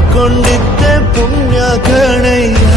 ಅಂದುಕೊಂಡಿದ್ದೆ ಪುಣ್ಯ ಕಣಯ್ಯ